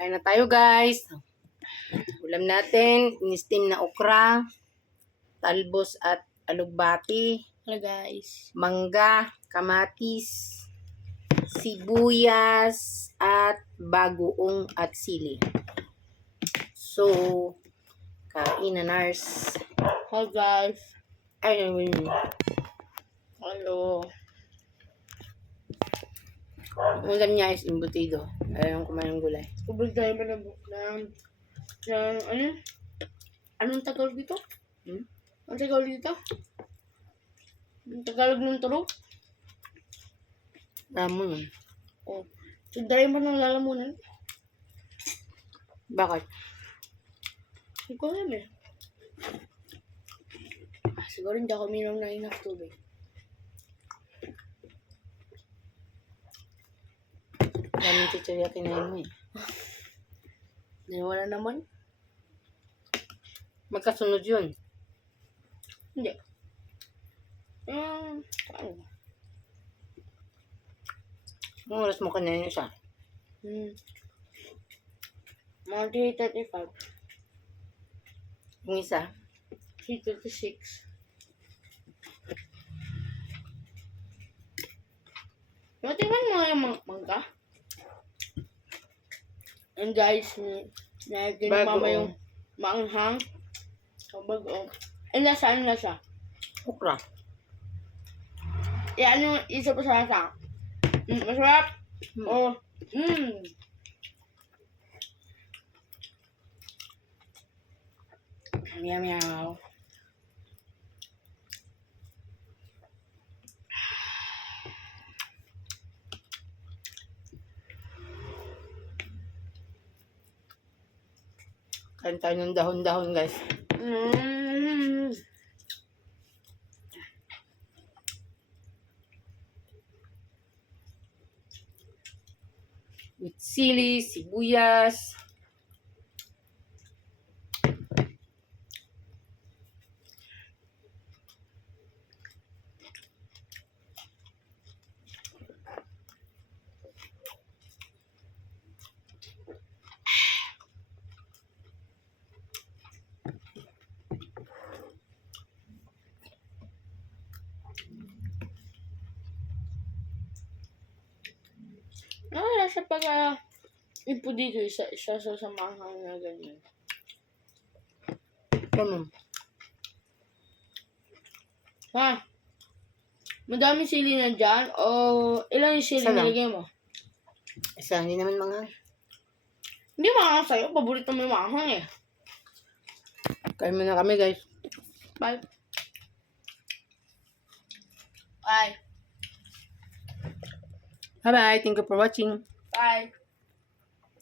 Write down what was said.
Kain na tayo guys. Ulam natin, in-steam na okra, talbos at alugbati, Hello guys. mangga, kamatis, sibuyas, at bagoong at sili. So, kain na nurse. Hello guys. Ay, Hello. ulam niya is embutido. Ayaw kumain ng gulay. Kubig tayo ba ng ano? Anong Tagalog dito? Anong Tagalog dito? Ang Tagalog ng turok? Ramon. Oh. So, dahil ba ng lalamunan? Bakit? Hindi ko alam eh. Siguro hindi ako minom na enough tubig. Daming chichirya kinain mo eh. Wala naman? Magkasunod yun. Hindi. Ano? Anong oras mo kanain isa? Mga 3:35. Yung isa? 3:36. Tingnan mo yung mangga. And guys, nalagyan ni mama yung maanghang. Bago. And lasa, ano lasa? Okra. Ano yung isa pa sa lasa? Masarap. Oh. Meow meow. Kain tayo ng dahon-dahon guys. With sili, sibuyas. Nasa pag ipo dito, isa sa maanghang na ganyan. Ha? Madami sili na dyan? O ilang yung sili Isa lang. nilagay mo? Isa, hindi naman mga... Hindi maanghang sa'yo. Paborito mo yung maanghang eh. Kain muna kami guys. Bye. Bye. Bye-bye. Thank you for watching. Bye.